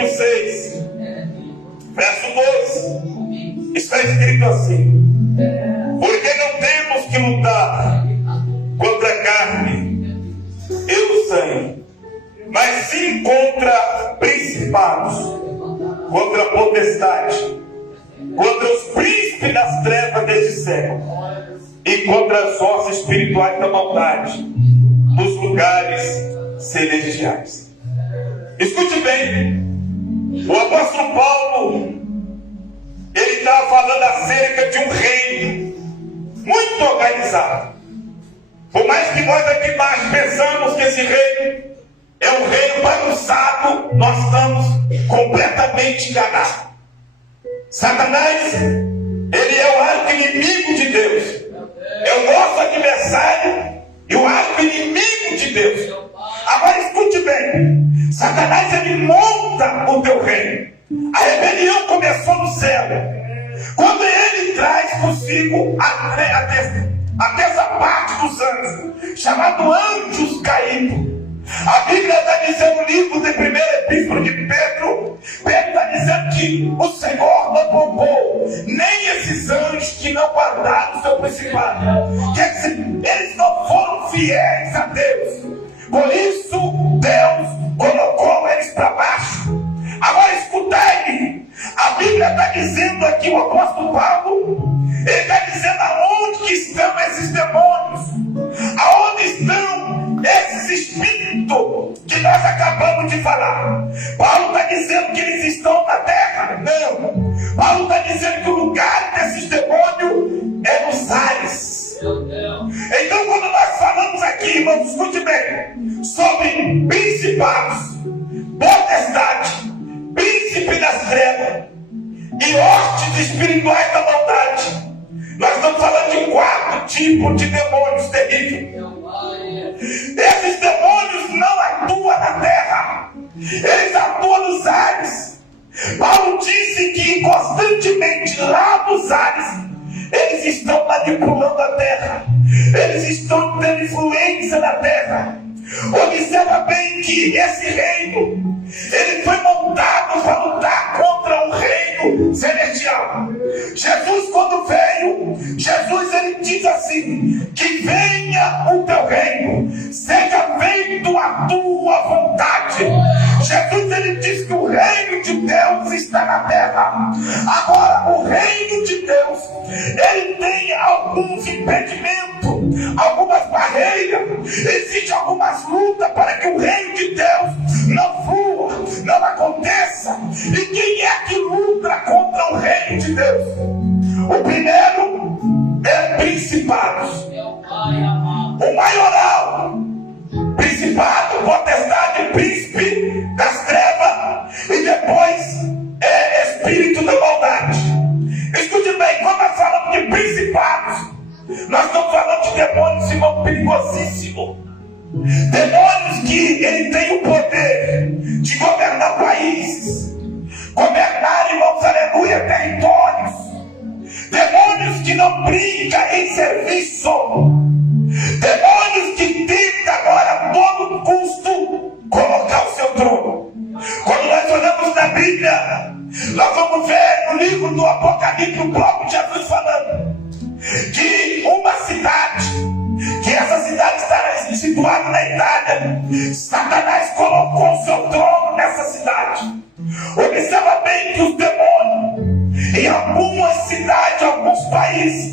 capítulo 6, verso 12, está escrito assim: porque não temos que lutar contra a carne e o sangue, mas sim contra principados, contra a potestade, contra os príncipes das trevas deste século e contra as forças espirituais da maldade nos lugares celestiais. Escute bem, o apóstolo Paulo, ele estava falando acerca de um reino muito organizado. Por mais que nós aqui embaixo pensamos que esse reino é um reino bagunçado, nós estamos completamente enganados. Satanás, ele é o arqui-inimigo de Deus, é o nosso adversário e o arqui-inimigo de Deus. Agora escute bem, Satanás, ele monta o teu reino. A rebelião começou no céu, quando ele traz consigo a terça parte dos anjos, chamado anjos caídos. A Bíblia está dizendo no livro de 1 Epístola de Pedro está dizendo que o Senhor não poupou nem esses anjos que não guardaram o seu principado. Quer dizer, eles não foram fiéis a Deus, por isso Deus colocou eles para baixo. Agora escutai-me, a Bíblia está dizendo aqui, o apóstolo Paulo, ele está dizendo aonde que estão esses demônios, aonde estão esses espíritos que nós acabamos de falar. Paulo está dizendo que eles estão na terra? Não. Paulo está dizendo que o lugar desses demônios é nos ares. Então quando nós falamos aqui, irmãos, escute bem, sobre principados, potestade, príncipe das trevas e hostes espirituais da maldade, nós estamos falando de 4 tipos de demônios terríveis. Esses demônios não atuam na terra, eles atuam nos ares. Paulo disse que constantemente lá nos ares eles estão manipulando a terra, eles estão tendo influência na terra. Observa bem que esse reino, ele foi montado para lutar contra o reino celestial. Jesus, quando veio, Jesus, ele diz assim: que venha o teu reino, seja feito a tua vontade. Jesus, ele diz que o reino de Deus está na terra. Agora, o reino de Deus, ele tem alguns impedimentos, algumas barreiras, existem algumas lutas para que o reino de Deus não flua, não aconteça. E quem é que luta contra o reino de Deus? O primeiro é principados, o maioral, principado, potestade, príncipe das trevas, e depois é espírito da maldade. Escute bem, quando nós falamos de principados, nós estamos falando de demônios, irmão, perigosíssimos. Demônios que ele tem o poder de governar países, governar, irmãos, aleluia, territórios. Demônios que não brincam em serviço, demônios que tentam agora a todo custo colocar o seu trono. Quando nós olhamos na Bíblia, nós vamos ver no livro do Apocalipse o próprio Jesus falando que uma cidade, que essa cidade está situada na Itália, Satanás colocou o seu trono nessa cidade. Observa bem que os demônios, em algumas cidades, alguns países,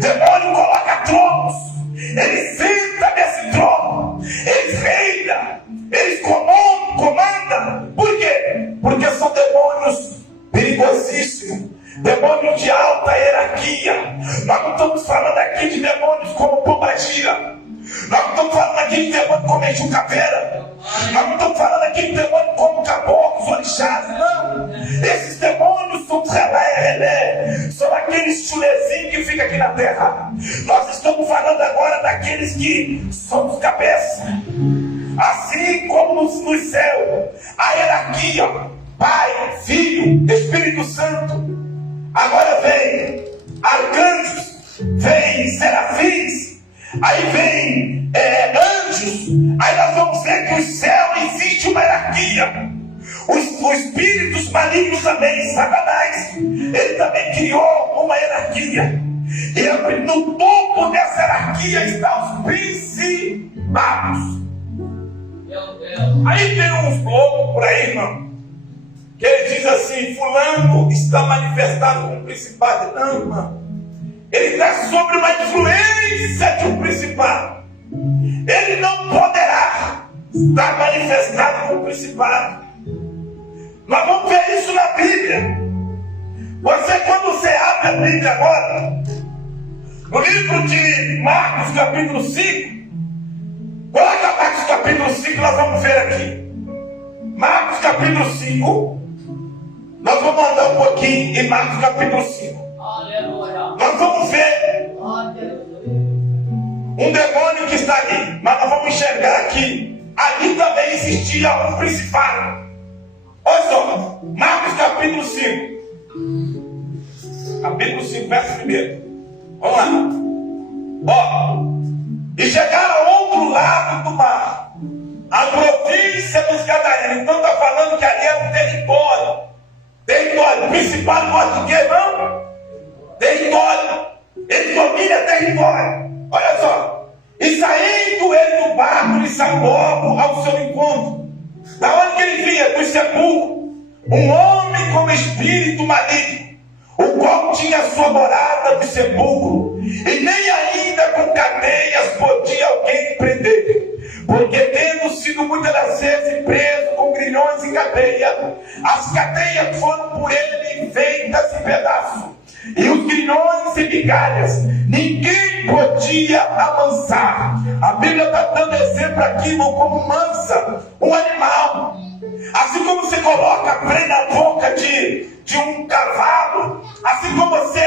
demônio coloca tronos, eles sentam nesse trono, eles reinam, eles comandam. Por quê? Porque são demônios perigosíssimos, demônios de alta hierarquia. Nós não estamos falando aqui de demônios como pombagira, nós não estamos falando aqui de demônios como Exu-Caveira, nós não estamos falando aqui de demônios como caboclos, orixás. Não, esses demônios são relé, são aqueles chulezinhos que ficam aqui na terra. Nós estamos falando agora daqueles que são os cabeças. Assim como no céu, a hierarquia, Pai, Filho, Espírito Santo, agora vem arcanjos, vem serafins, aí vem anjos. Aí nós vamos ver que no céu existe uma hierarquia. Os espíritos malignos também, Satanás, ele também criou uma hierarquia. E no topo dessa hierarquia estão os principados. Aí tem uns loucos por aí, irmão, que ele diz assim: fulano está manifestado como principado. Não, irmão, ele está sobre uma influência de um principado. Ele não poderá estar manifestado como principado. Nós vamos ver isso na Bíblia. Quando você abre a Bíblia agora, no livro de Marcos capítulo 5, coloca Marcos capítulo 5, nós vamos ver aqui. Marcos capítulo 5, nós vamos andar um pouquinho em Marcos capítulo 5. Nós vamos ver um demônio que está ali, mas nós vamos enxergar que ali também existia um principado. Olha só, Marcos capítulo 5. Capítulo 5, verso 1. Vamos lá. Ó. E chegaram ao outro lado do mar, a província dos Gadarenos. Então está falando que ali é um território. Território. Principado gosta do quê, não? Território. Ele domina território. Olha só. E saindo ele do barco, ele saiu logo ao seu encontro. Da onde que ele vinha? Do sepulcro. Um homem com espírito maligno, o qual tinha sua morada de sepulcro, e nem ainda com cadeias podia alguém prender, porque tendo sido muitas vezes preso com grilhões e cadeias, as cadeias foram por ele feitas em pedaços, e os grilhões e migalhas ninguém podia amansar. A Bíblia está dando exemplo aqui, irmão, como mansa um animal. Assim como você coloca freio na boca de um cavalo, assim como você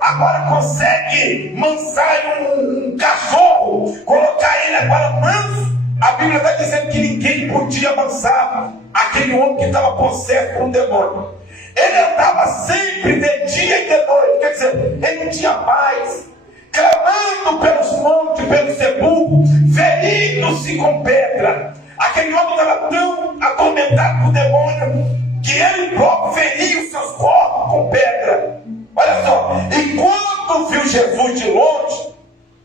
agora consegue mansar um cachorro, colocar ele agora manso, a Bíblia está dizendo que ninguém podia amansar aquele homem que estava possesso por um demônio. Ele andava sempre de dia e de noite, quer dizer, ele não tinha paz, clamando pelos montes, pelo sepulcro, ferindo-se com pedra. Aquele homem estava tão atormentado por demônio que ele próprio feria os seus corpos com pedra. Olha só, e quando viu Jesus de longe,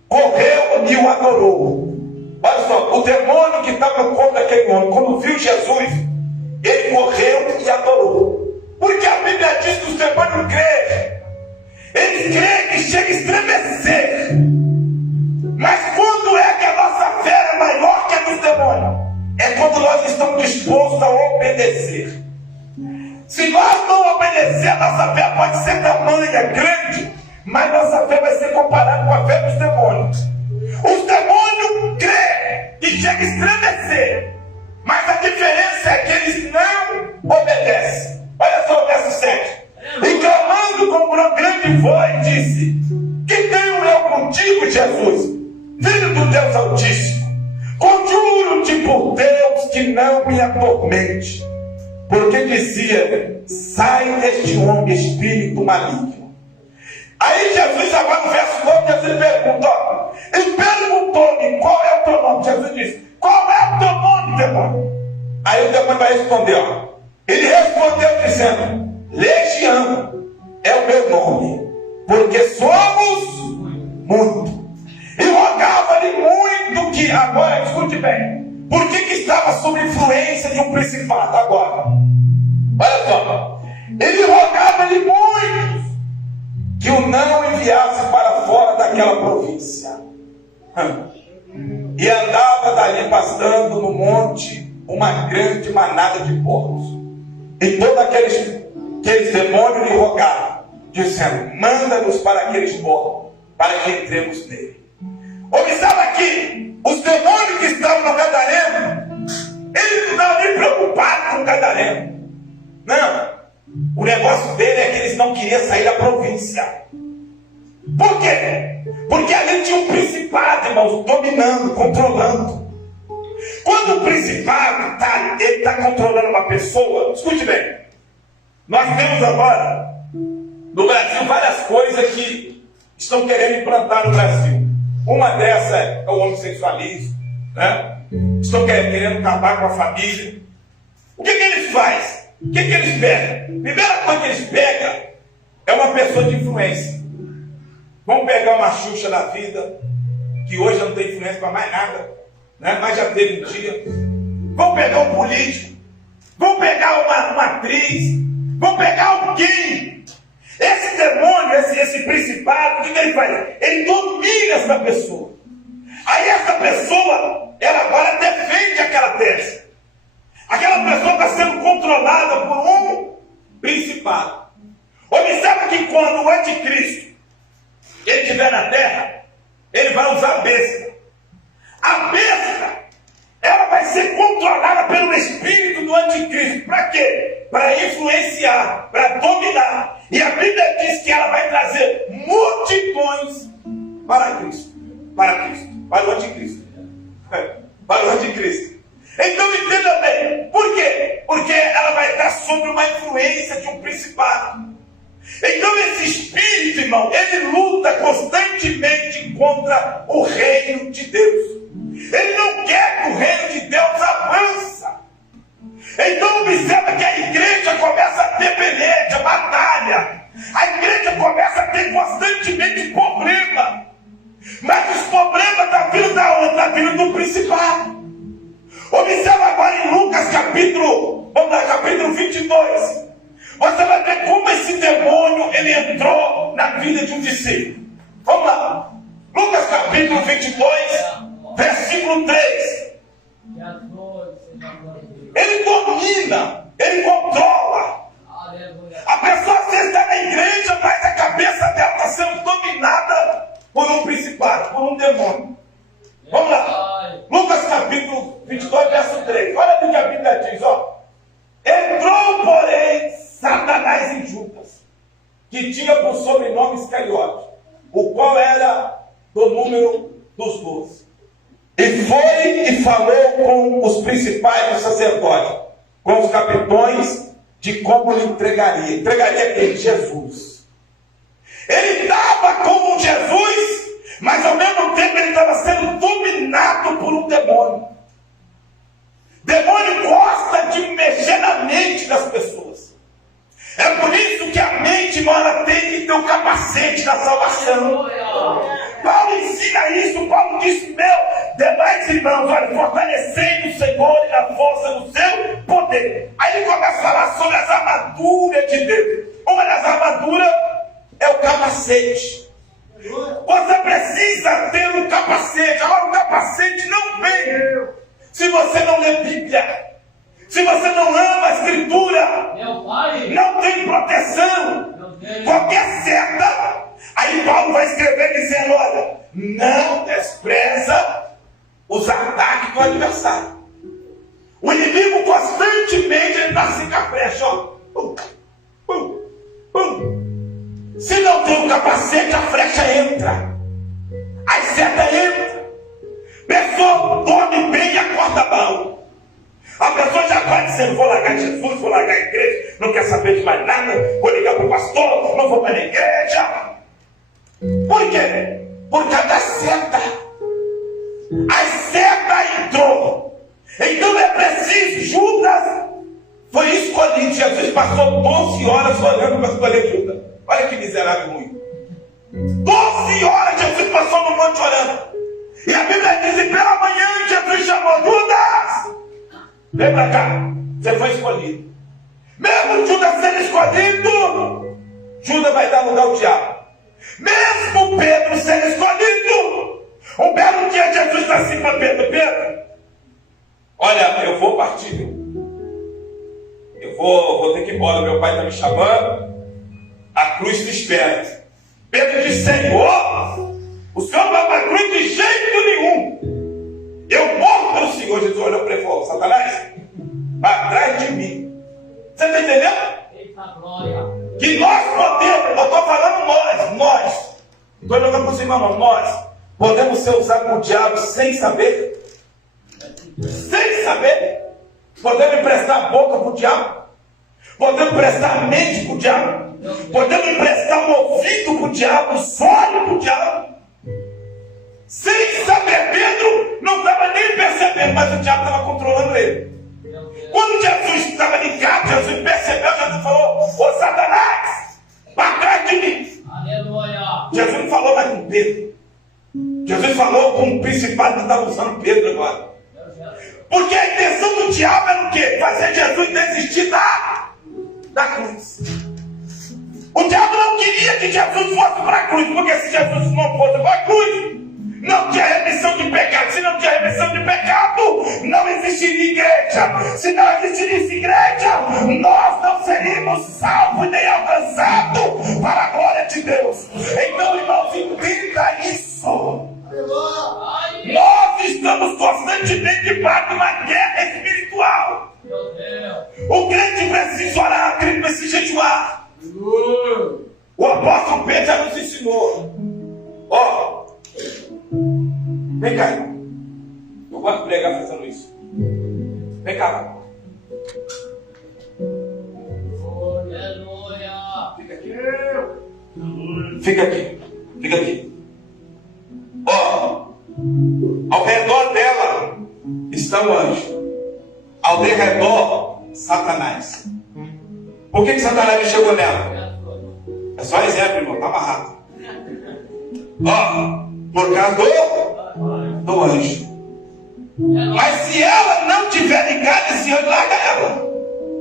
correu e o adorou. Olha só, o demônio que estava no corpo daquele homem, quando viu Jesus, ele correu e adorou. Porque a Bíblia diz que os demônios creem. Eles creem que chega a estremecer. Mas quando é que a nossa fé é maior que a dos demônios? É quando nós estamos dispostos a obedecer. Se nós não obedecer, a nossa fé pode ser tamanha, grande, mas nossa fé vai ser comparada com a fé dos demônios. Os demônios creem e chegam a estremecer, mas a diferença é que eles não obedecem. Olha só o verso 7. E clamando com uma grande voz, disse: que tenho eu contigo, Jesus, Filho do Deus Altíssimo? Conjuro-te por Deus que não me atormente. Porque dizia: sai deste homem, espírito maligno. Aí Jesus, agora no verso 9, Jesus perguntou, e perguntou-me: qual é o teu nome? Jesus disse: qual é o teu nome, demônio? Aí o demônio vai responder, ó. Ele respondeu dizendo: Legião é o meu nome, porque somos muito. E rogava-lhe muito que, agora escute bem, por que estava sob influência de um principado agora? Olha só, ele rogava-lhe muito que o não enviasse para fora daquela província. E andava dali pastando no monte uma grande manada de porcos. E todos aqueles demônios lhe rogaram, dizendo: manda-nos para aqueles porcos, para que entremos nele. Observa aqui, os demônios que estavam no Gadareno, eles não estavam nem preocupados com o Gadareno. Não, o negócio dele é que eles não queriam sair da província. Por quê? Porque ali tinha um principado, irmãos, dominando, controlando. Quando o principado está controlando uma pessoa, escute bem, nós temos agora no Brasil várias coisas que estão querendo implantar no Brasil. Uma dessas é o homossexualismo, né? Estão querendo acabar com a família. O que eles fazem? O que eles pegam? Primeira coisa que eles pegam é uma pessoa de influência. Vamos pegar uma Xuxa da vida, que hoje não tem influência para mais nada, né? Mas já teve um dia. Vamos pegar um político. Vamos pegar uma atriz. Vamos pegar alguém. Esse demônio, esse principado, o que ele faz? Ele domina essa pessoa. Aí essa pessoa, ela agora defende aquela tese. Aquela pessoa está sendo controlada por um principado. Observa que quando o anticristo ele estiver na terra, ele vai usar a besta. A besta, ela vai ser controlada pelo espírito do anticristo. Para quê? Para influenciar, para dominar. E a Bíblia diz que ela vai trazer multidões para Cristo. Para o anticristo. Para o anticristo. Então entenda bem. Por quê? Porque ela vai estar sob uma influência de um principado. Então esse espírito, irmão, ele luta constantemente contra o reino de Deus. Ele não quer que o reino de Deus avança. Então observa que a igreja começa a ter peleja, batalha. A igreja começa a ter constantemente problema. Mas os problemas estão vindo da onde? Está vindo do principado. Observa agora em Lucas capítulo 22. Você vai ver como esse demônio ele entrou na vida de um discípulo. Vamos lá. Lucas capítulo 22, versículo 3. Ele domina, ele controla. A pessoa às vezes está na igreja, mas a cabeça dela está sendo dominada por um principado, por um demônio. Vamos lá. Lucas capítulo 22, verso 3. Olha o que a Bíblia diz, ó. Entrou, porém, Satanás em Judas, que tinha por sobrenome Iscariote, o qual era do número dos 12. E foi e falou com os principais dos sacerdotes, com os capitões, de como lhe entregaria. Entregaria quem? Jesus. Ele estava como Jesus, mas ao mesmo tempo ele estava sendo dominado por um demônio. Demônio gosta de mexer na mente das pessoas. É por isso que a mente, irmão, ela tem que ter o capacete da salvação. Paulo ensina isso. Paulo diz: meu, demais irmãos, olha, fortalecendo o Senhor e a força do seu poder. Aí ele começa a falar sobre as armaduras de Deus. Uma das armaduras é o capacete. Você precisa ter um capacete. Agora, o capacete não vem se você não lê Bíblia. Se você não ama a Escritura, não tem proteção. Qualquer seta. Aí Paulo vai escrever dizendo: olha, não despreza os ataques do adversário. O inimigo constantemente está se caprecha, ó. Se não tem um capacete, a flecha entra. A seta entra. Pessoa dorme bem e acorda mal. A pessoa já vai dizendo: vou largar Jesus, vou largar a igreja, não quer saber de mais nada, vou ligar para o pastor, não vou para a igreja. Por quê? Por causa da seta. A seta entrou. Então é preciso. Judas foi escolhido. Jesus passou 12 horas olhando para escolher Judas. Olha que miserável ruim. 12 horas Jesus passou no monte orando. E a Bíblia diz: e pela manhã Jesus chamou Judas. Vem para cá, você foi escolhido. Mesmo Judas sendo escolhido, Judas vai dar lugar ao diabo. Mesmo Pedro sendo escolhido, um belo dia Jesus está assim para Pedro: Pedro, olha, eu vou partir. Eu vou ter que ir embora, meu pai está me chamando. A cruz te espera. Pedro disse: Senhor, o Senhor vai para a cruz de jeito nenhum. Eu morro pelo Senhor. Jesus olhou para ele e falou: Satanás, vai atrás de mim. Você está entendendo? Eita glória. Que nós podemos, eu estou falando nós. Estou jogando por cima, não. Nós podemos ser usados por diabo sem saber. Sem saber. Podemos emprestar a boca para o diabo. Podemos emprestar a mente para o diabo. Podemos emprestar o ouvido para o diabo, o olho para o diabo. Sem saber. Pedro não estava nem percebendo, mas o diabo estava controlando ele. Quando Jesus estava ligado, Jesus percebeu, Jesus falou: ô Satanás, para trás de mim. Aleluia. Jesus não falou mais com Pedro. Jesus falou com o principado que estava usando Pedro agora. Porque a intenção do diabo era o quê? Fazer Jesus desistir da cruz. O diabo não queria que Jesus fosse para a cruz, porque se Jesus não fosse para a cruz, não tinha remissão de pecado. Se não tinha remissão de pecado, não existiria igreja. Se não existisse igreja, nós não seríamos salvos nem alcançados para a glória de Deus. Então, irmãos, entenda isso. Nós estamos constantemente debaixo de uma guerra espiritual. O crente precisa orar, o crente precisa jejuar. O apóstolo Pedro já nos ensinou. Ó, vem cá, irmão. Eu gosto de pregar fazendo isso. Vem cá. Fica aqui. Fica aqui. Fica aqui. Ó, ao redor dela está o anjo. Ao derredor, Satanás. Por que Satanás não chegou nela? É só exemplo, irmão. Está amarrado. Ó, por causa do anjo. Mas se ela não tiver ligada, esse anjo larga ela.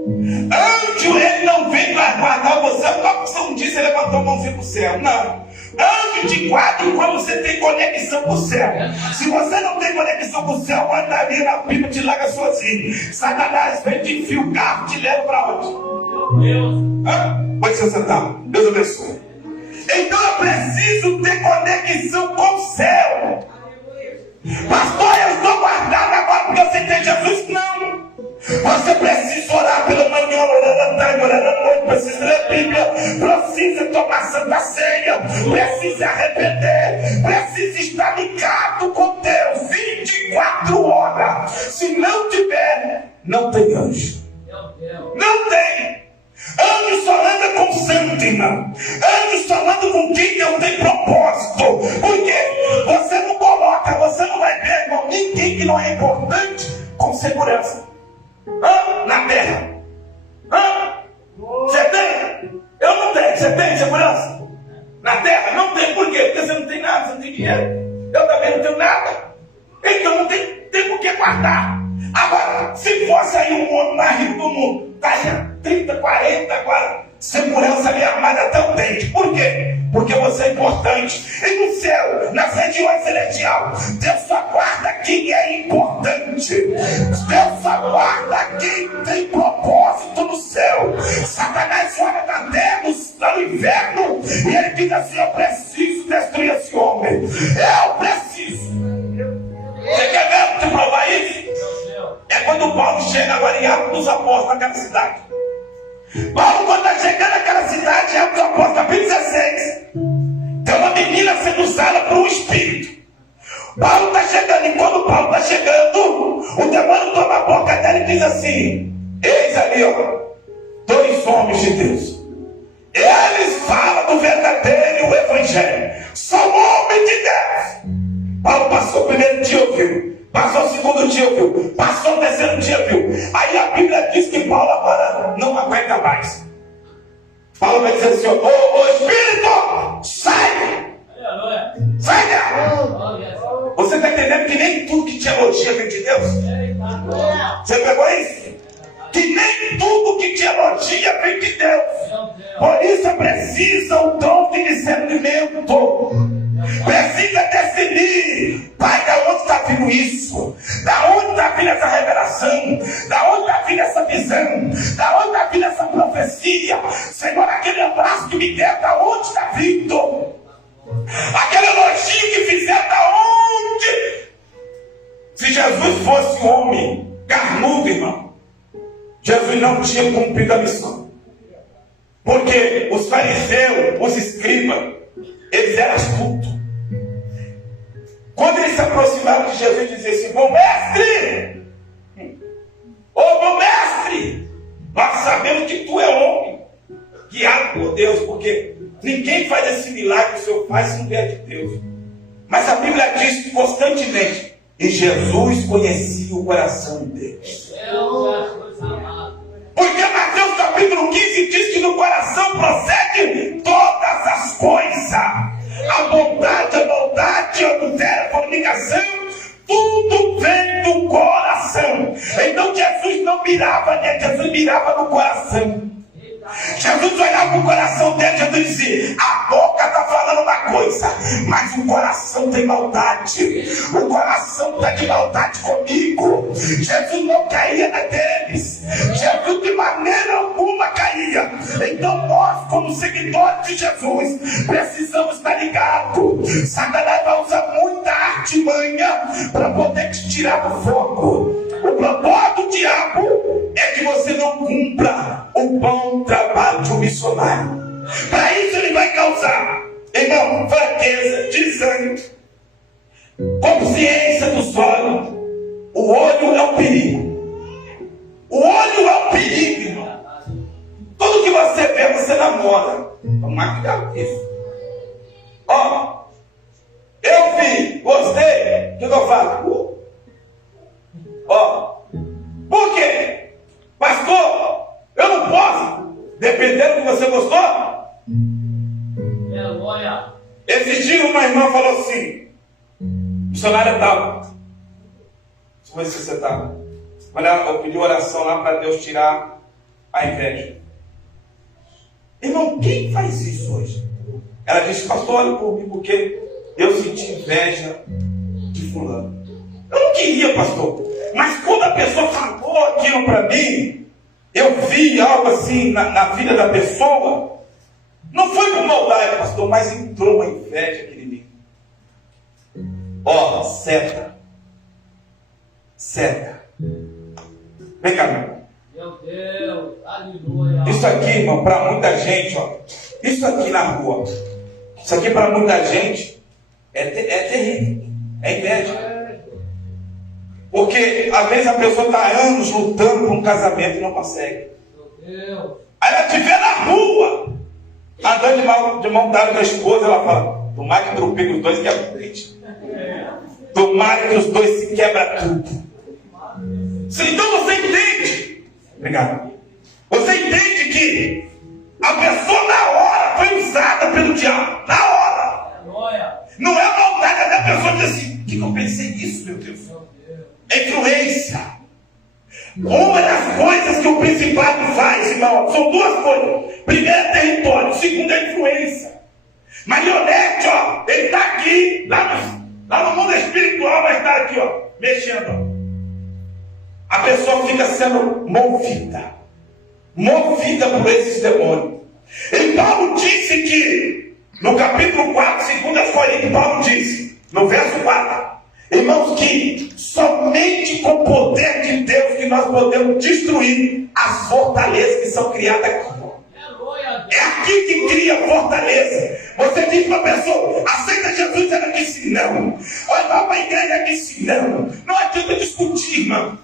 Anjo, ele não vem para guardar você. Porque um dia você levantou a mãozinha para o céu. Não. Anjo te guarda quando você tem conexão com o céu. Se você não tem conexão com o céu, andaria na pipa, te larga sozinho. Satanás vem, te enfia o carro, te leva para onde? Pode se sentar. Deus abençoe. Então eu preciso ter conexão com o céu. Pastor, eu estou guardado agora porque eu aceitei Jesus? Não. Você precisa orar pela manhã, orando à tarde, orando à noite, precisa ler a Bíblia, precisa tomar santa ceia, precisa arrepender, precisa estar ligado com Deus 24 horas. Se não tiver, não tem anjo. Não tem. Anjo só anda com santo, irmão. Anjo só anda com quem não tem propósito. Porque você não coloca, você não vai ver, irmão, ninguém que não é importante com segurança. Na terra. Você tem? Eu não tenho. Você tem segurança? Na terra? Não tem. Por quê? Porque você não tem nada, você não tem dinheiro. Eu também não tenho nada. Então não tem por que guardar. Agora, se fosse aí um homem mais rico do mundo, estaria 30, 40 agora, segurança ali armada até o dente. Por quê? Porque você é importante. E no céu, nas regiões celestiais, Deus só guarda quem é importante. Deus só guarda quem tem propósito no céu. Satanás olha na terra no inverno e ele diz assim: eu preciso destruir esse homem. Eu preciso. Você quer ver te provar isso? É quando Paulo chega agora em Atos dos Apóstolos naquela cidade. Paulo, quando está chegando naquela cidade, em Atos dos Apóstolos, capítulo 16, tem uma menina sendo usada por um espírito. Paulo está chegando, e quando Paulo está chegando, o demônio toma a boca dela e diz assim: eis ali, ó, 2 homens de Deus. Eles falam do verdadeiro evangelho. São homens de Deus. Paulo passou o primeiro dia, ouviu? Passou o segundo dia, viu? Passou o terceiro dia, viu? Aí a Bíblia diz que Paulo agora não aguenta mais. Paulo vai dizer assim: ô Espírito, sai! Sai dela! Você está entendendo que nem tudo que te elogia vem de Deus? Você pegou isso? Que nem tudo que te elogia vem de Deus. Por isso precisa o dom de discernimento. Precisa definir, Pai, da onde está vindo isso? Da onde está vindo essa revelação? Da onde está vindo essa visão? Da onde está vindo essa profecia? Senhor, aquele abraço que me der, da onde está vindo? Aquele elogio que fizer, da onde? Se Jesus fosse homem, carnudo, irmão, Jesus não tinha cumprido a missão. Porque os fariseus, os escribas, eles eram astutos. Quando eles se aproximaram de Jesus e diziam assim: bom mestre, bom mestre, nós sabemos que tu é homem, guiado por Deus, porque ninguém faz esse milagre que o Senhor faz se não vier de Deus. Mas a Bíblia diz constantemente, e Jesus conhecia o coração deles. do coração procede todas as coisas. A bondade, a maldade, a adultério, a fornicação, tudo vem do coração. Então Jesus não mirava, né? Jesus mirava no coração. Jesus olhava para o coração dele, Jesus dizia: a boca está falando uma coisa, mas o coração tem maldade. O coração está de maldade comigo. Jesus não caía na deles. Jesus de maneira alguma caía. Então nós, como seguidores de Jesus, precisamos estar ligados. Satanás vai usar muita artimanha para poder te tirar do foco. O propósito do diabo é que você não cumpra o bom trabalho de um missionário. Para isso ele vai causar, irmão, fraqueza, desânimo, consciência do solo. O olho é um perigo. O olho é um perigo, irmão. Tudo que você vê, você namora. Tomar cuidado com isso. Ó, eu vi, gostei, o que eu faço? Ó, por quê? Pastor, eu não posso, dependendo do que você gostou. Esse dia uma irmã falou assim: missionária tal, se você estava, eu pedi oração lá para Deus tirar a inveja. Irmão, quem faz isso hoje? Ela disse: pastor, olha por mim, porque eu senti inveja de fulano. Eu não queria, pastor, mas quando a pessoa falou aquilo para mim, eu vi algo assim na vida da pessoa. Não foi por maldade, pastor, mas entrou uma inveja aqui em mim. Ó, seta. Vem cá, irmão. Meu Deus, aleluia. Isso aqui, irmão, para muita gente, ó. Isso aqui na rua. Isso aqui para muita gente é terrível. É inveja. Porque às vezes a pessoa está anos lutando por um casamento e não consegue. Aí ela te vê na rua, andando de mão dada com a esposa, ela fala: tomara que tropegue os dois quebra o dente. Tomara que os dois se quebra tudo. Então você entende? Obrigado. Você entende que a pessoa na hora foi usada pelo diabo. Na hora. Não é maldade, até a pessoa diz assim: o que eu pensei nisso, meu Deus? É influência. Uma das coisas que o principado faz, irmão, são duas coisas. Primeiro é território, segundo é influência. Marionete, ó, ele está aqui, lá no mundo espiritual, mas está aqui, ó, mexendo. Ó. A pessoa fica sendo movida por esses demônios. E Paulo disse que, no capítulo 4, 2 Coríntios, Paulo disse, no verso 4, irmãos, que somente com o poder de Deus que nós podemos destruir as fortalezas que são criadas aqui. É aqui que cria fortaleza. Você diz para a pessoa: aceita Jesus? Ela disse não. Olha, vai para a igreja, ela disse não. Não adianta discutir, irmão.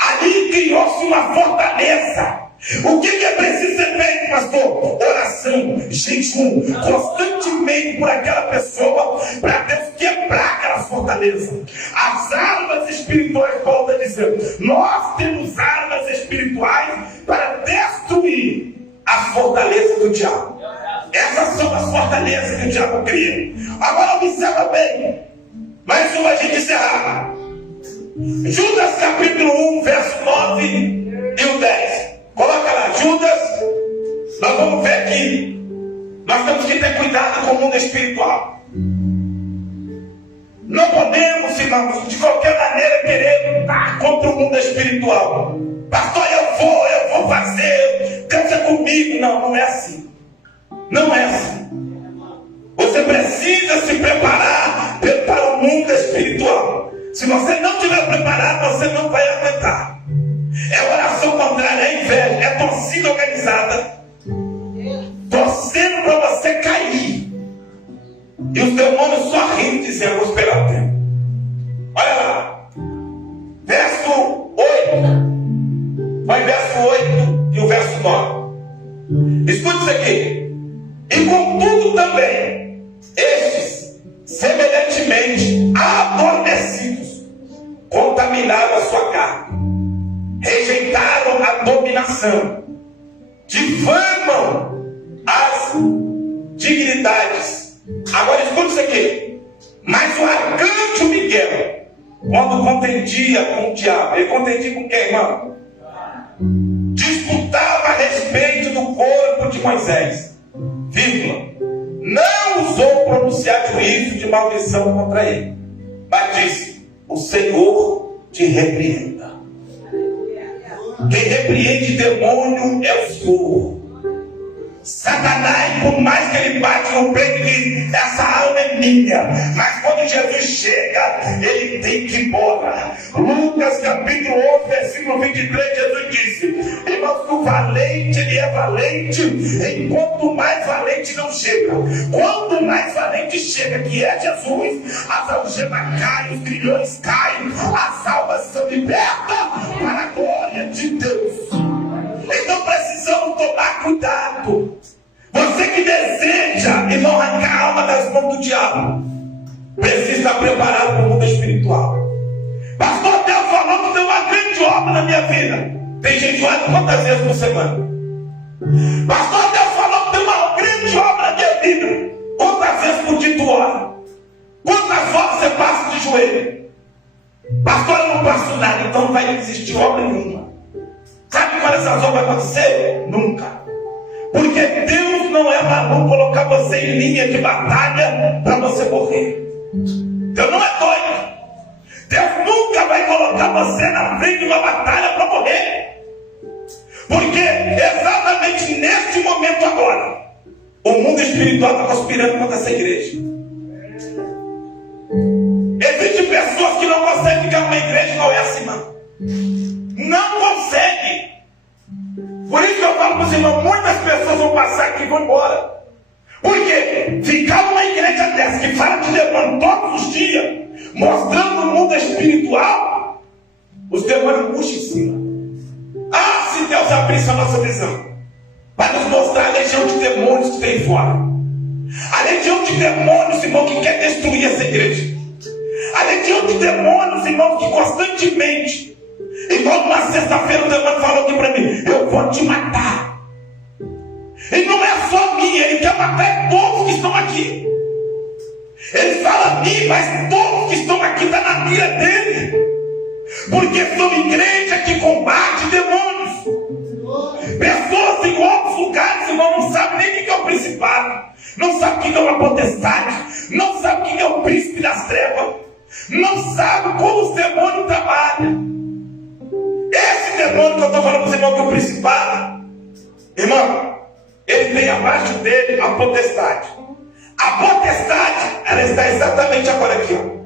Ali criou-se uma fortaleza. O que é preciso ser feito, pastor? Oração, jejum, constantemente por aquela pessoa, para Deus quebrar aquelas fortalezas. As armas espirituais, Paulo está dizendo, nós temos armas espirituais para destruir as fortalezas do diabo. Essas são as fortalezas que o diabo cria. Agora observa bem, mais uma, a gente encerrar. Judas capítulo 1, verso 9 e o 10. Coloca lá, Judas. Nós vamos ver aqui. Nós temos que ter cuidado com o mundo espiritual. Não podemos, irmãos, de qualquer maneira querer lutar contra o mundo espiritual. Pastor, eu vou fazer, Deus é comigo. Não é assim. Não é assim. Você precisa se preparar para o mundo espiritual. Se você não estiver preparado, você não vai aguentar. É oração contrária, é inveja, é torcida organizada, torcendo para você cair. E os demônios só rindo, dizendo: vou esperar o tempo. Olha lá, verso 8. Vai verso 8 e o verso 9. Escute isso aqui. E contudo também, estes, semelhantemente adormecidos, contaminaram a sua carne, rejeitaram a dominação, difamam as dignidades. Agora escuta isso aqui. Mas o arcanjo Miguel, quando contendia com o diabo, ele contendia com quem, irmão? Disputava a respeito do corpo de Moisés, vírgula, não ousou pronunciar juízo de maldição contra ele, mas disse: o Senhor te repreenda. Quem repreende demônio é o Senhor. Satanás, por mais que ele bate no peito e diz: essa alma é minha, mas quando Jesus chega, ele tem que ir embora. Lucas capítulo 11, versículo 23, Jesus disse: irmãos, que o valente, ele é valente, enquanto mais valente não chega. Quando mais valente chega, que é Jesus, as algemas caem, os grilhões caem, as almas são libertas para a glória de Deus. Então precisamos tomar cuidado. Você que deseja e não arrancar a alma das mãos do diabo, precisa estar preparado para o mundo espiritual. Pastor, Deus falou que tem uma grande obra na minha vida. Tem gente orando quantas vezes por semana? Pastor, Deus falou que tem uma grande obra na minha vida. Quantas vezes por dia tu ora? Quantas horas você passa de joelho? Pastor, eu não passo nada, então não vai existir obra nenhuma. Sabe quando essas obras vão acontecer? Nunca. Porque Deus não é maluco colocar você em linha de batalha para você morrer. Deus não é doido. Deus nunca vai colocar você na frente de uma batalha para morrer. Porque exatamente neste momento agora, o mundo espiritual está conspirando contra essa igreja. Existem pessoas que não conseguem ficar numa igreja igual essa, irmão. Não consegue. Por isso que eu falo para os irmãos, muitas pessoas vão passar aqui e vão embora. Porque ficar numa igreja dessa que fala de demônio todos os dias, mostrando o mundo espiritual, os demônios puxam em cima. Ah, se Deus abrisse a nossa visão para nos mostrar a legião de demônios que tem fora. A legião de demônios, irmão, que quer destruir essa igreja. A legião de demônios, irmão, que constantemente, igual uma sexta-feira o demônio falou aqui para mim: eu vou te matar. E não é só mim, ele quer matar todos que estão aqui. Ele fala mim, mas todos que estão aqui estão na mira dele. Porque são igreja que combate demônios. Pessoas em outros lugares, irmão, não sabem nem o que é o principado, não sabem o que é uma potestade, não sabem o que é o príncipe das trevas, não sabem como os demônios trabalham. Esse demônio que eu estou falando para os irmãos que é o principado, irmão, ele tem abaixo dele a potestade. A potestade, ela está exatamente agora aqui, ó.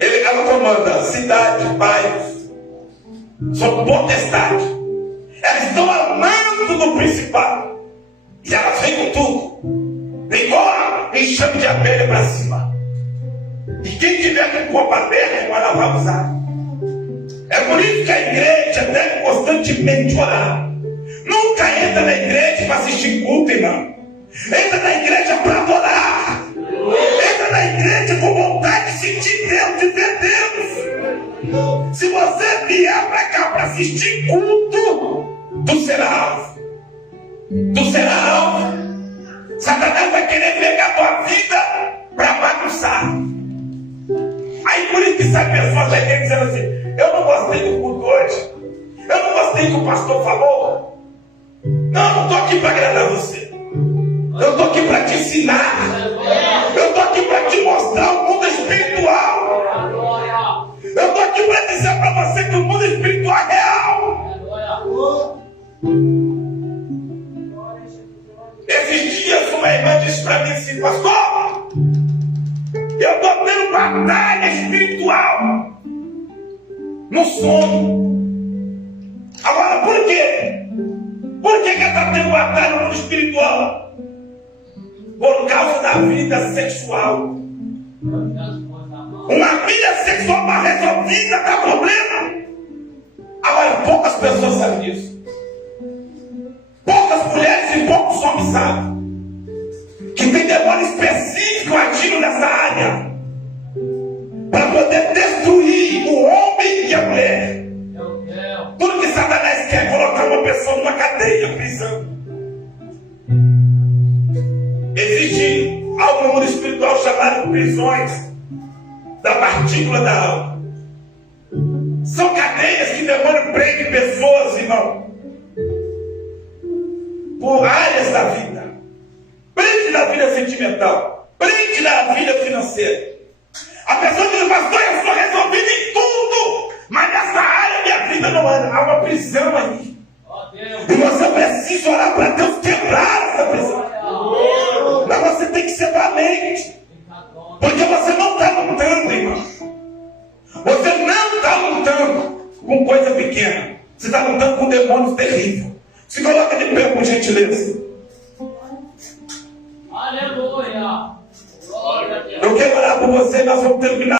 Ela comanda cidade, bairros. São potestade. Elas estão armando do principado. E elas vêm com tudo. Vem igual enxame de abelha para cima. E quem tiver com o corpo aberto, ela vai usar. É por isso que a igreja deve constantemente orar. Nunca entra na igreja para assistir culto, irmão. Entra na igreja para adorar. Entra na igreja com vontade de sentir Deus, de ver Deus. Se você vier para cá para assistir culto, tu será alvo. Tu será alvo. Satanás vai querer pegar tua vida para bagunçar. Aí por isso que sai pessoas da igreja dizendo assim: eu não gostei do culto hoje, eu não gostei do que o pastor falou. Não, eu não estou aqui para agradar você. Eu estou aqui para te ensinar. Eu estou aqui para te mostrar o mundo espiritual. Eu estou aqui para dizer para você que o mundo espiritual é real. Esses dias uma irmã disse para mim assim: pastor, eu estou tendo batalha espiritual no sono. Agora por quê? Por que está tendo batalha no mundo espiritual? Por causa da vida sexual. Uma vida sexual mal resolvida dá problema. Agora poucas pessoas sabem disso. Poucas mulheres e poucos homens sabem que tem demônio específico agindo nessa área para poder destruir o homem e a mulher. Tudo que Satanás quer é colocar uma pessoa numa cadeia. cadeia, prisão. Existe algo no mundo espiritual chamado prisões da partícula da alma. São cadeias que demônio prende pessoas, irmão, por áreas da vida. Prende na vida sentimental, prende na vida financeira. A pessoa diz, pastor, eu sou resolvido em tudo, mas nessa área minha vida não anda. Há uma prisão aí. E você precisa orar para Deus quebrar essa prisão. Mas você tem que ser valente. Porque você não está lutando, irmão. Você não está lutando com coisa pequena. Você está lutando com demônios terríveis. Se coloca de pé, por gentileza. Aleluia. Eu quero orar por você, nós vamos terminar.